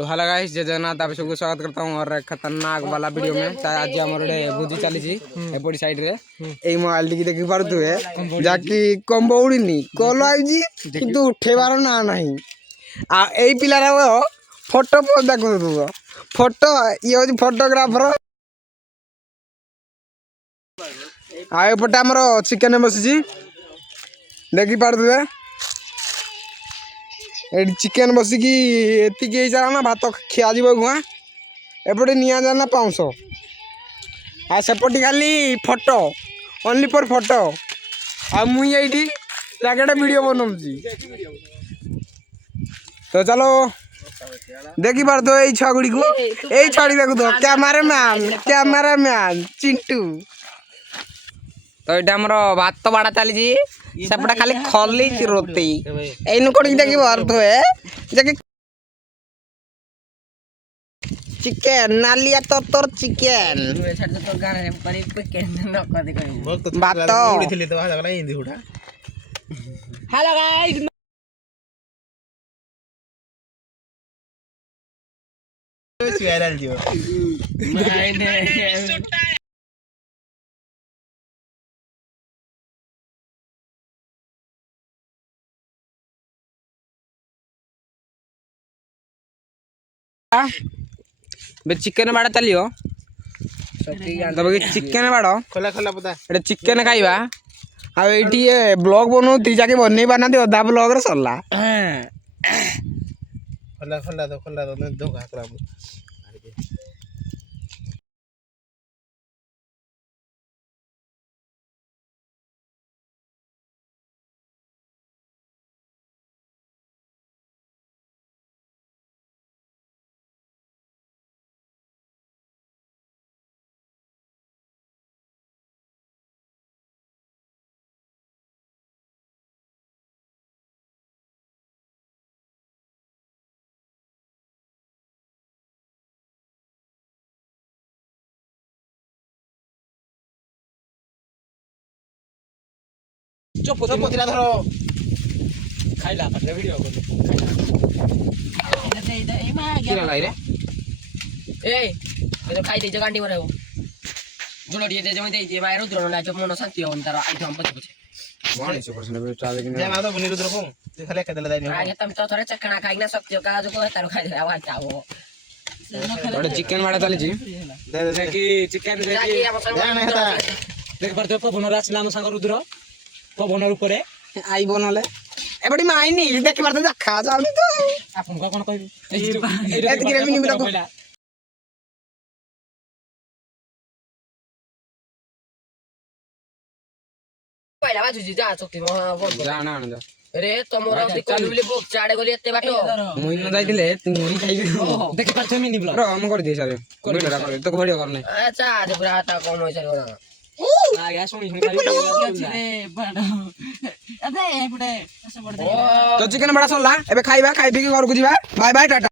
तो hello guys, जय जगन्नाथ। आप सबको स्वागत करता हूँ और खतरनाक वाला वीडियो में। आज आमर भोजी चली एपटी साइड रे ए मोबाइल टी देखि पारुथुए जाकी कंबो उड़ीनी कल आई किंतु उठेबार ना नहीं आ एई पिलार फोटो देखु फोटो ये हूँ फोटोग्राफर आ एपटे आमर चिकेन बसी देखि पारुथुए चिकेन बसिकी एतिकी ना भात खिया गुआ एपटे निया जाना पाउंस आ सेपटी खाली फोटो ओनली फॉर फोटो आ मुई जैकेट वीडियो बनाऊँगी। तो चलो देखी पार दो यही छुआ गुड़ी को यही छड़ी देखु तो कैमरामैन चिंटू। तो ये आमर भात बाड़ा चली सेपटा खाली खली रोटी एनु कोड़ी देखि अर्थ हुए जे चिकेन नालिया तर चिकेन भात। हेलो गाइस, वायरल जो चिकेन बाड़ा चलियो तब चिकेन बाड़ खोला खोला पता एटा चिकेन खाइबा आ एठी ब्लॉग बनो ती जाके बनै बाना दे अधा ब्लॉग रे सरला खोला दो धोखा करा चोपतिरा धरो खाइला पटे वीडियो को ए मा गया लाई रे ए तो खाइ दे जगांडी मरे जुनो दिए दे जमे दे बाय रुद्र ना जब मन शांति होन तारा आइटम पछ पछ 100% बे चाले कि जे मा तो बनी रुद्र को ते खाले के देले दाई आ तम तो थोड़ा चखना खाइ ना सकते का जो को तारो खाइ दे आवाज आओ थोड़ा चिकन वाला चली जी दे कि चिकन दे देख पर तो पवन रास नाम संग रुद्र पवन ऊपर आई बनले एबडी माइनी देखि बार देखा जाउनी तो आपन का कोन कहबी एत गिरे मिनी बिला पहिला बाजू जी जा चोक्ति जा ना जा रे तमरा कोलुली बोक चाडे गली एते बाटो मुई न जाइतिले तुनी खाइबी देखि पार मिनी ब्लॉग रो हम कर दे सारे वीडियो कर तो वीडियो करने अच्छा आज पूरा ता कम होई सारे ओरा आ गया सुनी रे बड़ा अबे एपटे ऐसे बड़ दे तो चिकन बड़ा सोला एबे खाइबा खाइ पी के घर को जीवा बाय बाय टाटा।